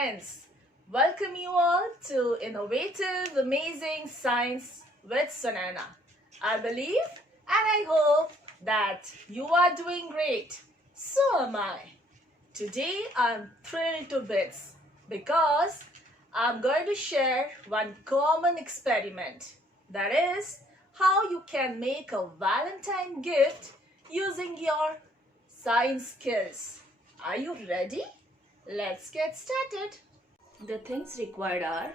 friends. Welcome you all to Innovative Amazing Science with Sanana. I believe and I hope that you are doing great. So am I. Today I'm thrilled to bits because I'm going to share one common experiment. That is how you can make a Valentine gift using your science skills. Are you ready? Let's get started. The things required are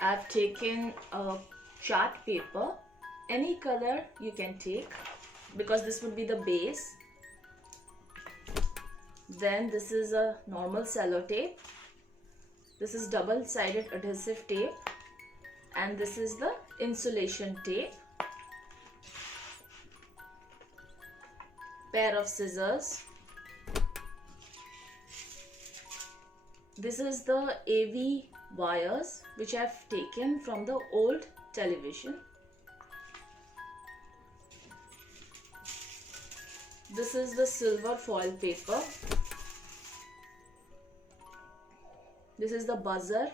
I've taken a chart paper, any color you can take because this would be the base. Then this is a normal sellotape. This is double-sided adhesive tape and this is the insulation tape. Pair of scissors. This is the AV wires which I've taken from the old television. This is the silver foil paper. This is the buzzer,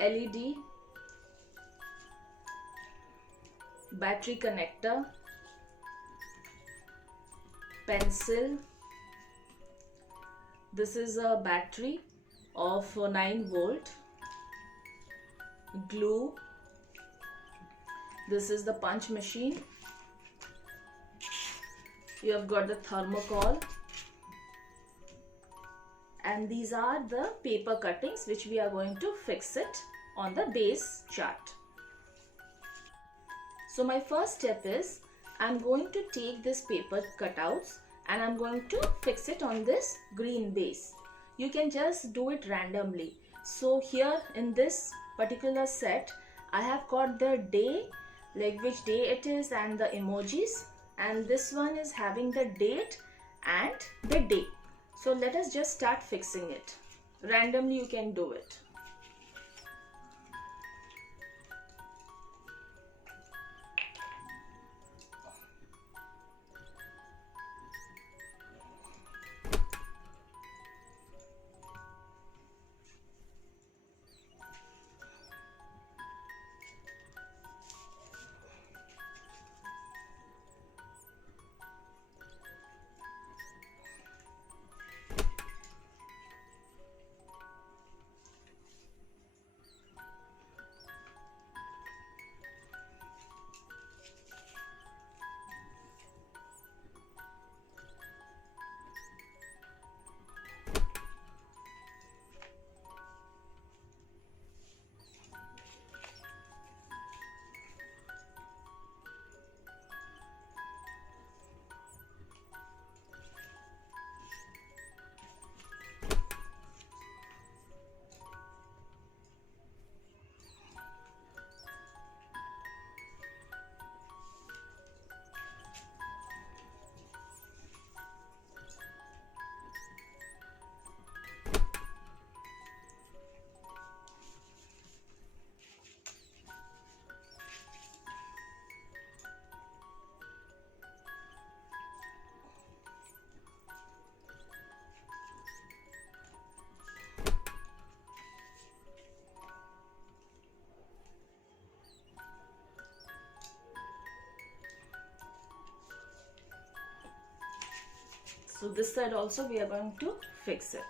LED, battery connector, pencil. This is a battery of 9 volt, glue. This is the punch machine. You have got the thermocol. And these are the paper cuttings which we are going to fix it on the base chart. So my first step is I'm going to take this paper cutouts and I'm going to fix it on this green base. You can just do it randomly. So here in this particular set, I have got the day, like which day it is and the emojis, and this one is having the date and the day. So let us just start fixing it. Randomly you can do it. So this side also we are going to fix it.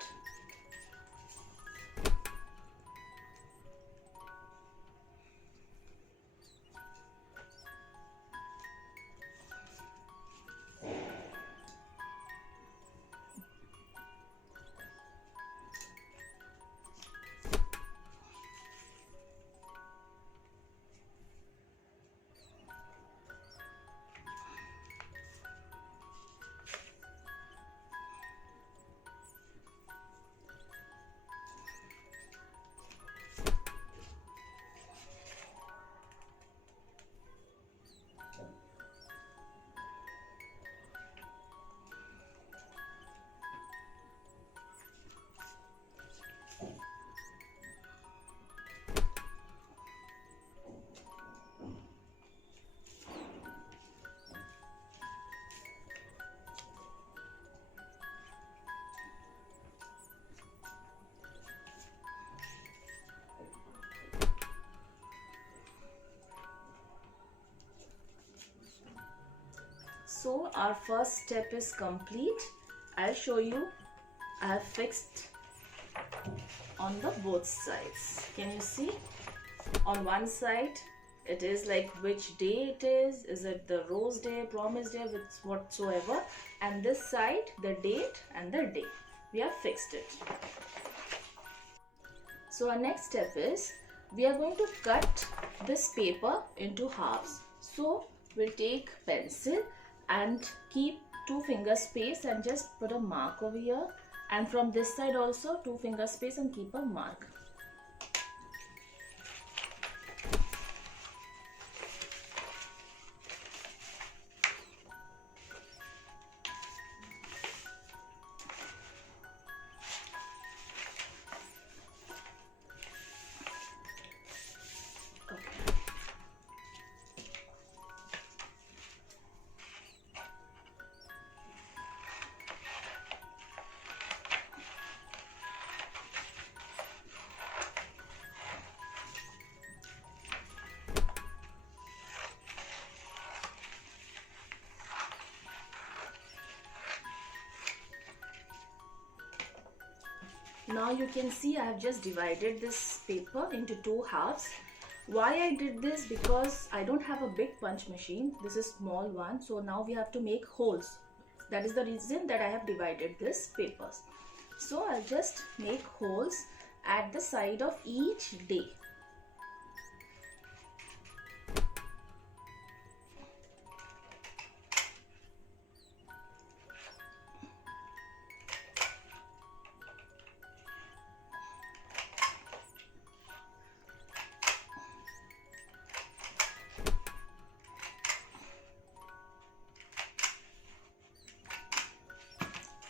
our first step is complete. I'll show you. I have fixed on the both sides. Can you see? On one side it is like which day it is it the rose day, promise day, with whatsoever, and this side the date and the day. We have fixed it. So our next step is we are going to cut this paper into halves. So we'll take pencil and keep 2 finger space and just put a mark over here, and from this side also 2 finger space and keep a mark. Now you can see I have just divided this paper into 2 halves. Why I did this? Because I don't have a big punch machine. This is small one. So now we have to make holes. That is the reason that I have divided this papers. So I'll just make holes at the side of each day.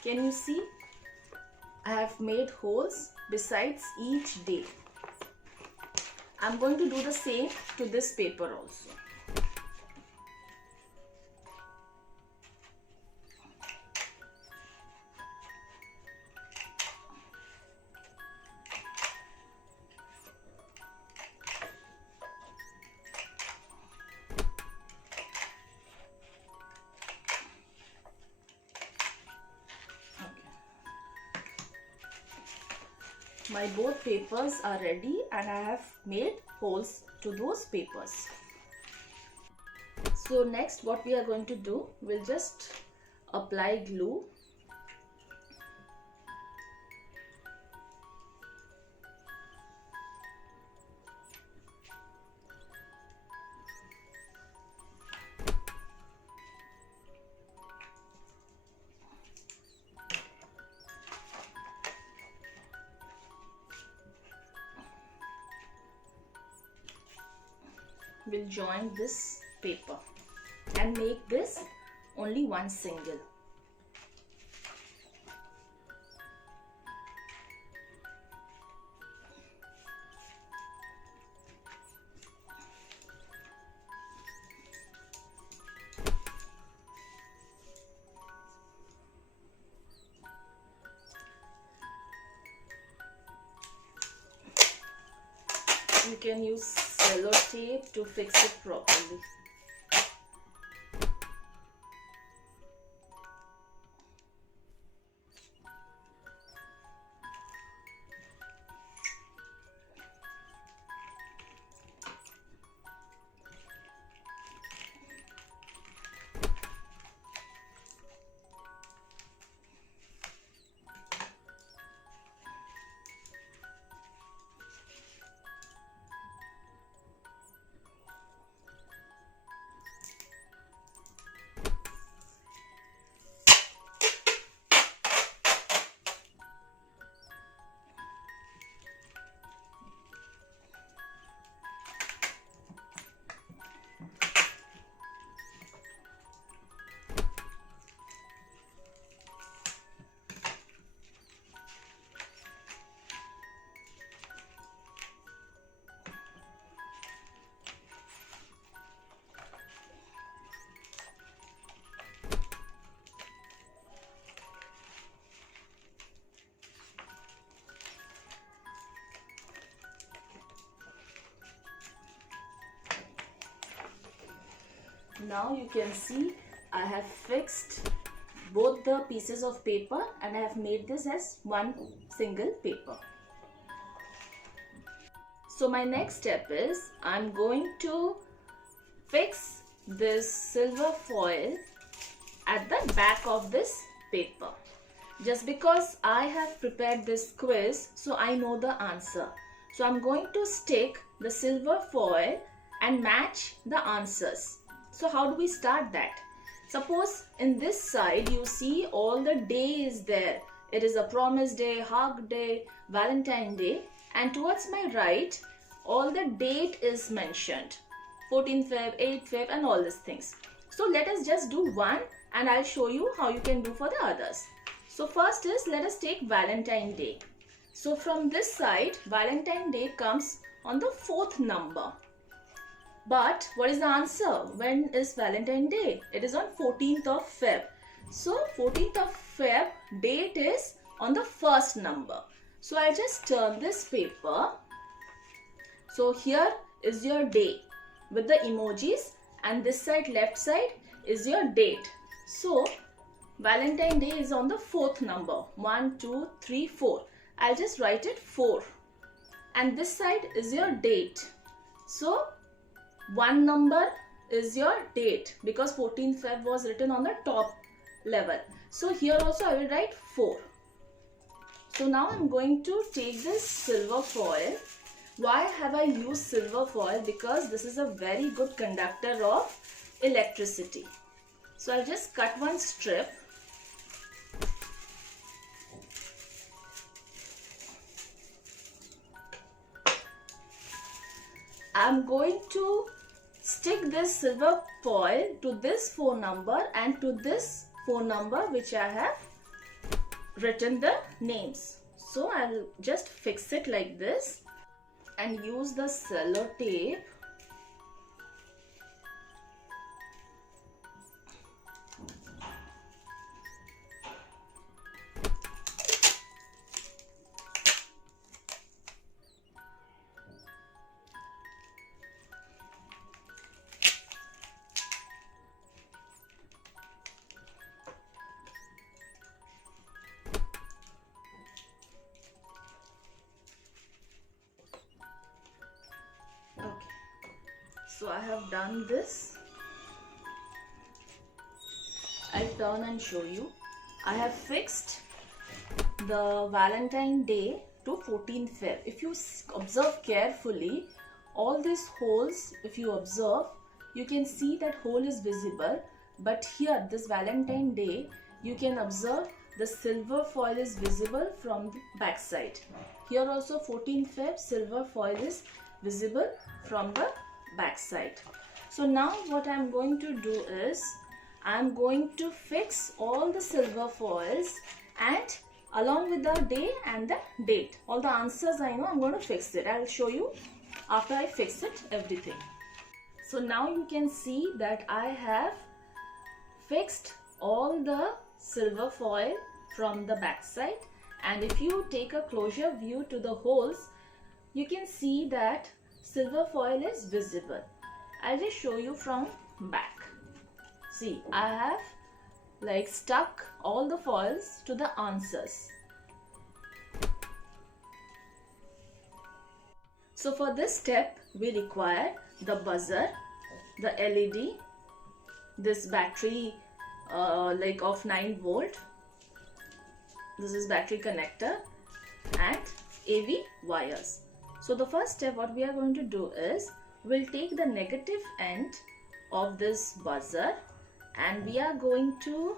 Can you see? I have made holes besides each day. I'm going to do the same to this paper also. My both papers are ready and I have made holes to those papers. So next what we are going to do, we'll just apply glue. We'll join this paper and make this only one single. You can use cello tape to fix it properly. Now you can see I have fixed both the pieces of paper and I have made this as one single paper. So my next step is I'm going to fix this silver foil at the back of this paper. Just because I have prepared this quiz, so I know the answer. So I'm going to stick the silver foil and match the answers. So how do we start that? Suppose in this side you see all the day is there. It is a promise day, hug day, Valentine day, and towards my right all the date is mentioned. 14th Feb, 8th Feb and all these things. So let us just do one and I'll show you how you can do for the others. So first is, let us take Valentine Day. So from this side, Valentine Day comes on the 4th number. But what is the answer? When is Valentine Day? It is on 14th of Feb. So 14th of Feb, date is on the first number. So I just turn this paper. So here is your day with the emojis, and this side, left side, is your date. So Valentine Day is on the 4th number. 1, 2, 3, 4. I'll just write it 4. And this side is your date. So one number is your date because 14th Feb was written on the top level. So here also I will write 4. So now I'm going to take this silver foil. Why have I used silver foil? Because this is a very good conductor of electricity. So I'll just cut one strip. I'm going to stick this silver foil to this phone number and to this phone number which I have written the names. So I'll just fix it like this and use the cello tape. So I have done this. I'll turn and show you. I have fixed the Valentine Day to 14th Feb. If you observe carefully, all these holes, if you observe, you can see that hole is visible. But here, this Valentine Day, you can observe the silver foil is visible from the back side. Here also 14th Feb, silver foil is visible from the back side. So now what I'm going to do is I'm going to fix all the silver foils and along with the day and the date. All the answers I know, I'm going to fix it. I'll show you after I fix it everything. So now you can see that I have fixed all the silver foil from the back side, and if you take a closer view to the holes, you can see that silver foil is visible. I'll just show you from back. See, I have like stuck all the foils to the answers. So for this step, we require the buzzer, the LED, this battery like of 9 volt. This is battery connector and AV wires. So the first step what we are going to do is we'll take the negative end of this buzzer and we are going to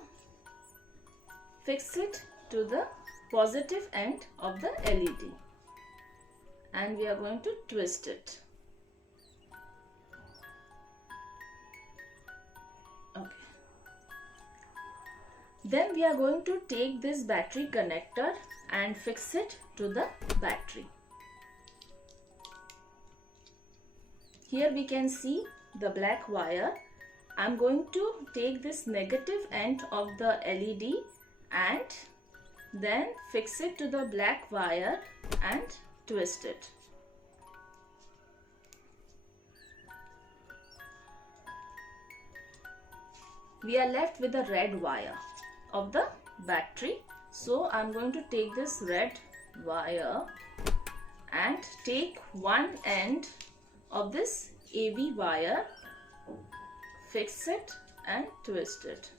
fix it to the positive end of the LED and we are going to twist it. Okay. Then we are going to take this battery connector and fix it to the battery. Here we can see the black wire. I'm going to take this negative end of the LED and then fix it to the black wire and twist it. we are left with the red wire of the battery. So I'm going to take this red wire and take one end of this AV wire, fix it and twist it.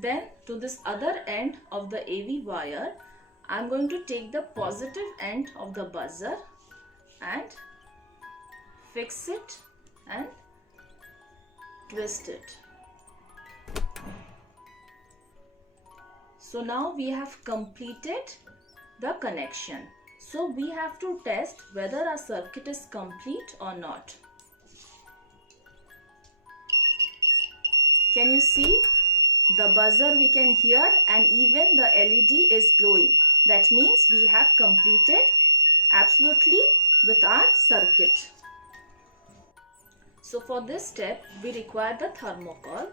Then to this other end of the AV wire, I'm going to take the positive end of the buzzer and fix it and twist it. So now we have completed the connection. So we have to test whether our circuit is complete or not. Can you see? The buzzer we can hear and even the LED is glowing. That means we have completed absolutely with our circuit. So for this step we require the thermocol,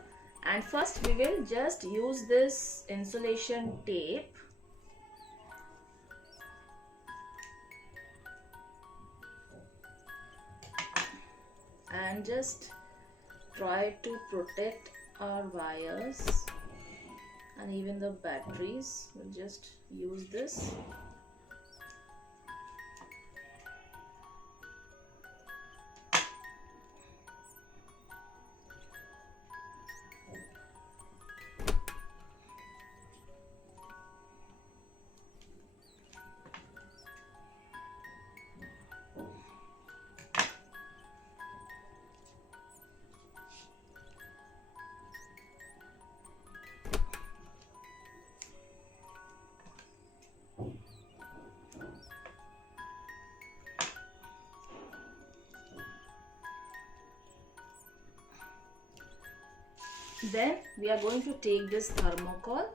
and first we will just use this insulation tape and just try to protect our wires and even the batteries. We'll just use this. Then we are going to take this thermocol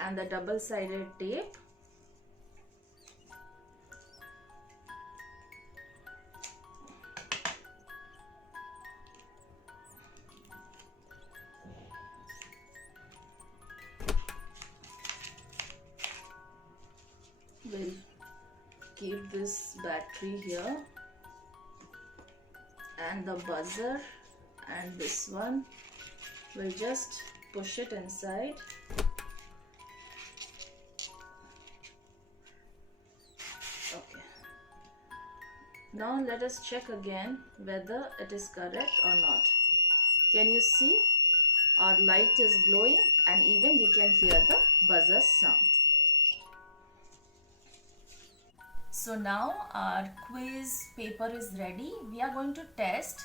and the double-sided tape . We'll keep this battery here and the buzzer, and this one we'll just push it inside. Okay. Now let us check again whether it is correct or not. Can you see? Our light is glowing and even we can hear the buzzer sound. So now our quiz paper is ready. We are going to test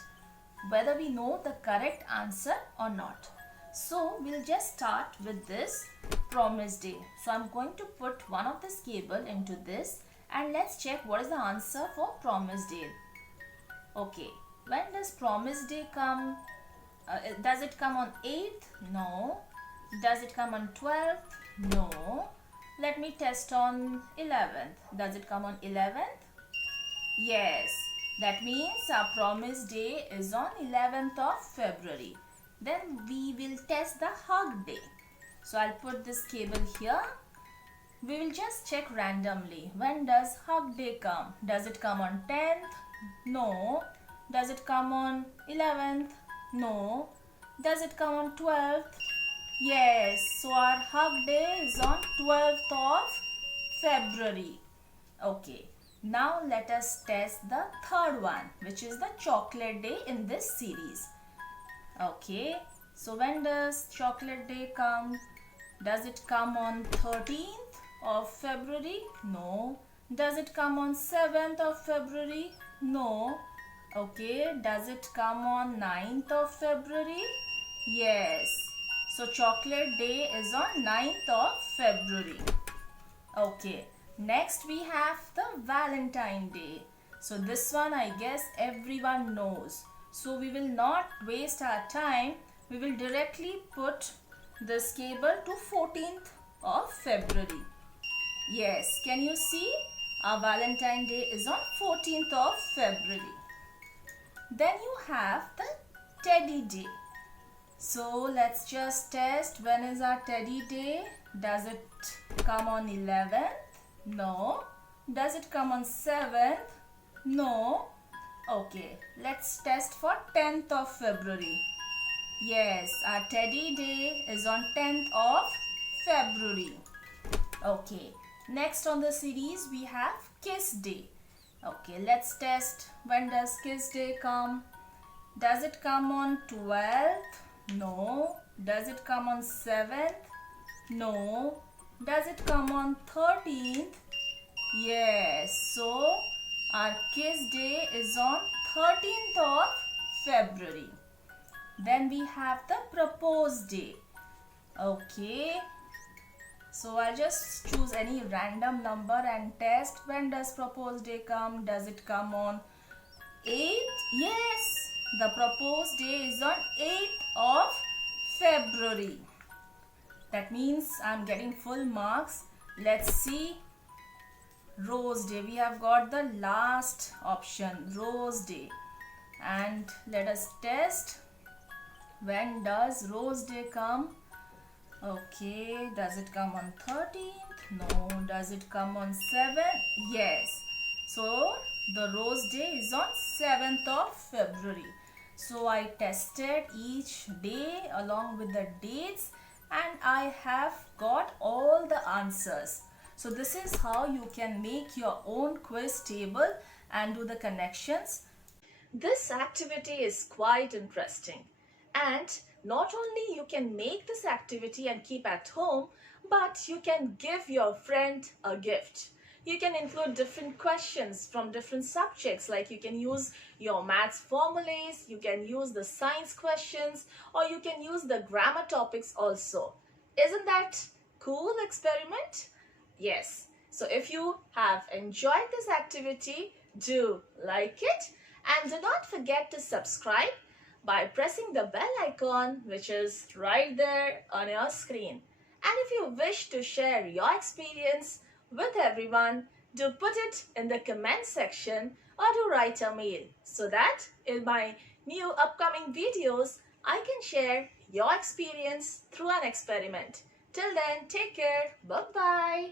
whether we know the correct answer or not. So we'll just start with this promise day. So I'm going to put one of this cable into this and let's check what is the answer for promise day. Okay, when does promise day come? Does it come on 8th? No. Does it come on 12th? No. Let me test on 11th. Does it come on 11th? Yes. That means our promise day is on 11th of February. Then we will test the hug day. So I'll put this cable here. We will just check randomly. When does hug day come? Does it come on 10th? No. Does it come on 11th? No. Does it come on 12th? Yes. So our hug day is on 12th of February. Okay. Now let us test the third one, which is the chocolate day in this series. Okay, so when does chocolate day come? Does it come on 13th of February? No. Does it come on 7th of February? No. Okay, does it come on 9th of February? Yes. So chocolate day is on 9th of February. Okay. Next we have the Valentine Day. So this one I guess everyone knows. So we will not waste our time. We will directly put this cable to 14th of February. Yes, can you see? Our Valentine Day is on 14th of February. Then you have the Teddy Day. So let's just test when is our Teddy Day. Does it come on 11th? No. Does it come on 7th? No. Okay, let's test for 10th of February. Yes, our Teddy Day is on 10th of February. Okay, next on the series we have Kiss Day. Okay, let's test when does Kiss Day come. Does it come on 12th? No. Does it come on 7th? No. Does it come on 13th? Yes. So our Kiss Day is on 13th of February. Then we have the Propose Day. Okay. So I'll just choose any random number and test when does Propose Day come. Does it come on 8th? Yes. The Propose Day is on 8th of February. That means I'm getting full marks. Let's see. Rose Day. We have got the last option, Rose Day. And let us test. When does Rose Day come? Okay, does it come on 13th? No. Does it come on 7th? Yes. So the Rose Day is on 7th of February. So I tested each day along with the dates and I have got all the answers. So this is how you can make your own quiz table and do the connections. This activity is quite interesting, and not only you can make this activity and keep at home, but you can give your friend a gift. You can include different questions from different subjects, like you can use your maths formulas, you can use the science questions, or you can use the grammar topics also. Isn't that cool experiment? Yes. So if you have enjoyed this activity, do like it and do not forget to subscribe by pressing the bell icon which is right there on your screen. And if you wish to share your experience with everyone, do put it in the comment section or do write a mail so that in my new upcoming videos I can share your experience through an experiment. Till then, take care. Bye-bye.